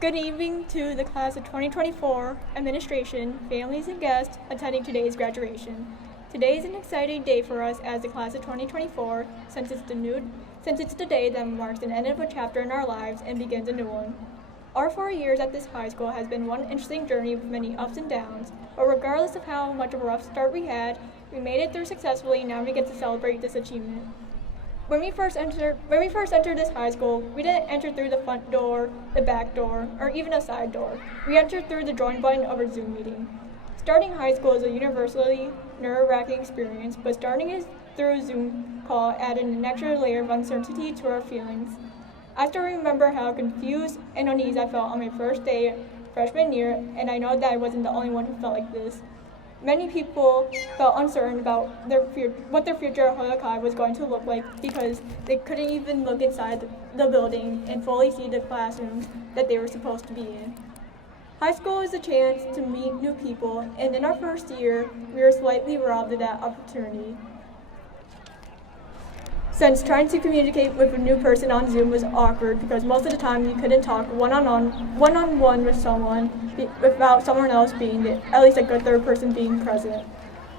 Good evening to the class of 2024, administration, families, and guests attending today's graduation. Today is an exciting day for us as the class of 2024 since it's the day that marks an end of a chapter in our lives and begins a new one. Our 4 years at this high school has been one interesting journey with many ups and downs, but regardless of how much of a rough start we had, we made it through successfully and now we get to celebrate this achievement. When we first entered this high school, we didn't enter through the front door, the back door, or even a side door. We entered through the join button of a Zoom meeting. Starting high school is a universally nerve-wracking experience, but starting it through a Zoom call added an extra layer of uncertainty to our feelings. I still remember how confused and uneasy I felt on my first day freshman year, and I know that I wasn't the only one who felt like this. Many people felt uncertain about what their future at Holyoke High was going to look like because they couldn't even look inside the building and fully see the classrooms that they were supposed to be in. High school is a chance to meet new people, and in our first year, we were slightly robbed of that opportunity. Since trying to communicate with a new person on Zoom was awkward because most of the time you couldn't talk one-on-one with someone without someone else being at least a good third person being present.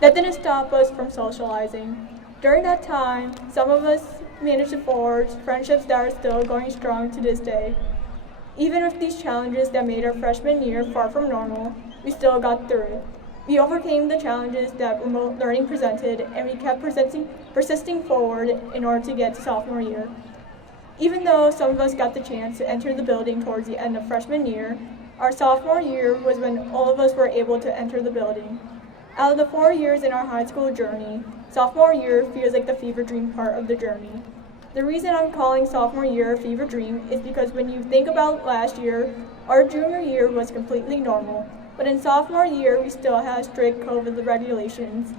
That didn't stop us from socializing. During that time, some of us managed to forge friendships that are still going strong to this day. Even with these challenges that made our freshman year far from normal, we still got through it. We overcame the challenges that remote learning presented, and we kept persisting forward in order to get to sophomore year. Even though some of us got the chance to enter the building towards the end of freshman year, our sophomore year was when all of us were able to enter the building. Out of the 4 years in our high school journey, sophomore year feels like the fever dream part of the journey. The reason I'm calling sophomore year a fever dream is because when you think about last year, our junior year was completely normal. But in sophomore year, we still had strict COVID regulations.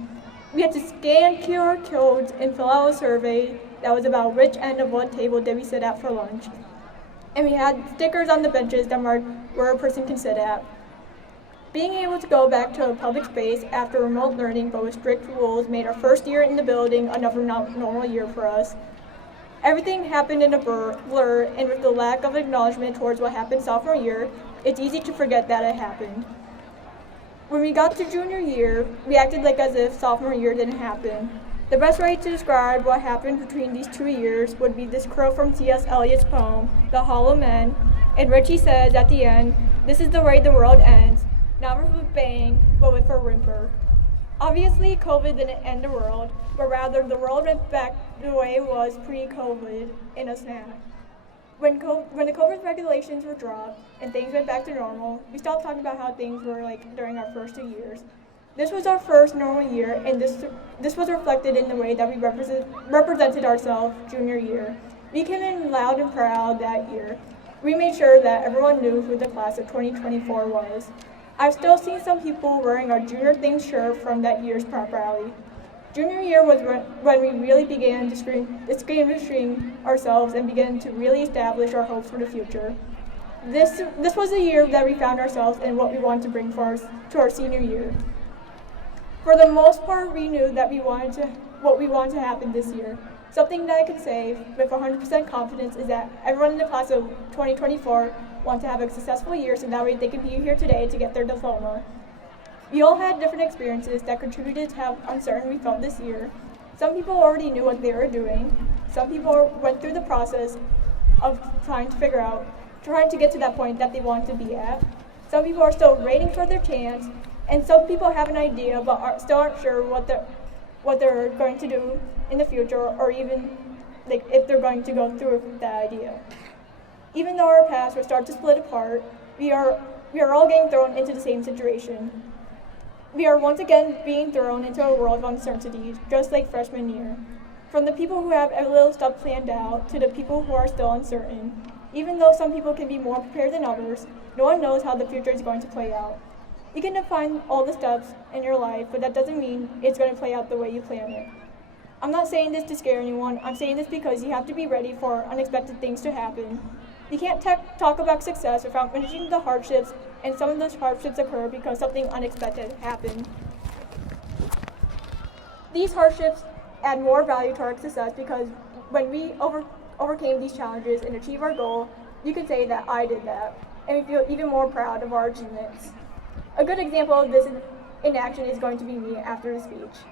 We had to scan QR codes and fill out a survey that was about which end of what table did we sit at for lunch. And we had stickers on the benches that marked where a person can sit at. Being able to go back to a public space after remote learning but with strict rules made our first year in the building another normal year for us. Everything happened in a blur, and with the lack of acknowledgement towards what happened sophomore year, it's easy to forget that it happened. When we got to junior year, we acted like as if sophomore year didn't happen. The best way to describe what happened between these 2 years would be this quote from C.S. Eliot's poem, The Hollow Men, in which he says at the end, "This is the way the world ends, not with a bang, but with a whimper." Obviously, COVID didn't end the world, but rather the world went back the way it was pre-COVID in a snap. When the COVID regulations were dropped and things went back to normal, we stopped talking about how things were like during our first 2 years. This was our first normal year, and this was reflected in the way that we represented ourselves junior year. We came in loud and proud that year. We made sure that everyone knew who the class of 2024 was. I've still seen some people wearing our Junior Things shirt from that year's prep rally. Junior year was when we really began distinguishing ourselves and began to really establish our hopes for the future. This was the year that we found ourselves and what we wanted to bring to our senior year. For the most part, we knew that what we wanted to happen this year. Something that I can say with 100% confidence is that everyone in the class of 2024 wanted to have a successful year so that way they could be here today to get their diploma. We all had different experiences that contributed to how uncertain we felt this year. Some people already knew what they were doing. Some people went through the process of trying to get to that point that they want to be at. Some people are still waiting for their chance, and some people have an idea but still aren't sure what they're going to do in the future, or even if they're going to go through with that idea. Even though our paths will start to split apart, we are all getting thrown into the same situation. We are once again being thrown into a world of uncertainty, just like freshman year. From the people who have a little stuff planned out to the people who are still uncertain. Even though some people can be more prepared than others, no one knows how the future is going to play out. You can define all the steps in your life, but that doesn't mean it's going to play out the way you plan it. I'm not saying this to scare anyone. I'm saying this because you have to be ready for unexpected things to happen. You can't talk about success without mentioning the hardships, and some of those hardships occur because something unexpected happened. These hardships add more value to our success because when we overcame these challenges and achieved our goal, you can say that I did that. and we feel even more proud of our achievements. A good example of this in action is going to be me after the speech.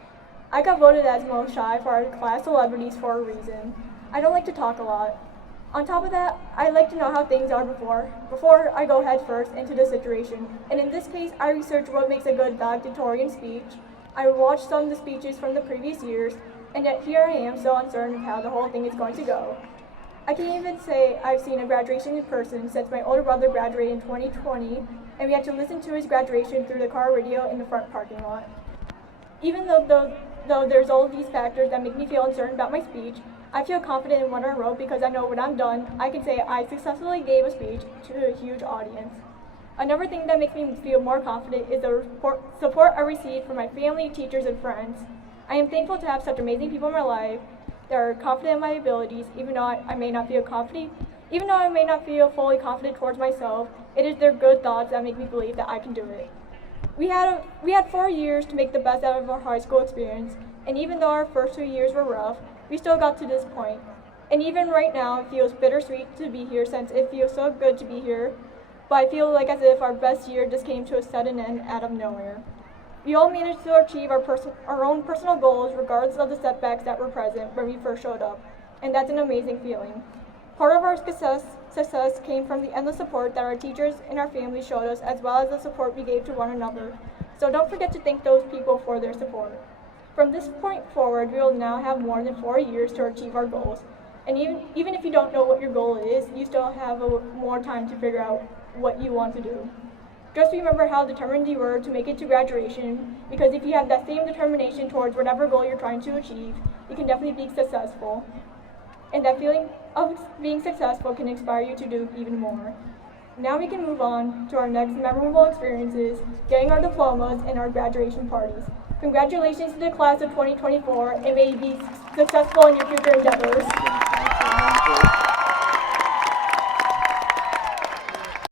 I got voted as most shy for our class celebrities for a reason. I don't like to talk a lot. On top of that, I like to know how things are before I go head first into the situation. And in this case, I researched what makes a good valedictorian speech. I watched some of the speeches from the previous years, and yet here I am so uncertain of how the whole thing is going to go. I can even say I've seen a graduation in person since my older brother graduated in 2020, and we had to listen to his graduation through the car radio in the front parking lot. Even though there's all of these factors that make me feel uncertain about my speech, I feel confident in what I wrote because I know when I'm done, I can say I successfully gave a speech to a huge audience. Another thing that makes me feel more confident is the support I received from my family, teachers, and friends. I am thankful to have such amazing people in my life that are confident in my abilities, even though I may not feel fully confident towards myself. It is their good thoughts that make me believe that I can do it. We had 4 years to make the best out of our high school experience, and even though our first 2 years were rough, we still got to this point. And even right now, it feels bittersweet to be here since it feels so good to be here, but I feel like as if our best year just came to a sudden end out of nowhere. We all managed to achieve our own personal goals regardless of the setbacks that were present when we first showed up, and that's an amazing feeling. Part of our success came from the endless support that our teachers and our families showed us, as well as the support we gave to one another. So don't forget to thank those people for their support. From this point forward, we will now have more than 4 years to achieve our goals. And even if you don't know what your goal is, you still have more time to figure out what you want to do. Just remember how determined you were to make it to graduation, because if you have that same determination towards whatever goal you're trying to achieve, you can definitely be successful. And that feeling of being successful can inspire you to do even more. Now we can move on to our next memorable experiences, getting our diplomas and our graduation parties. Congratulations to the class of 2024, and may you be successful in your future endeavors.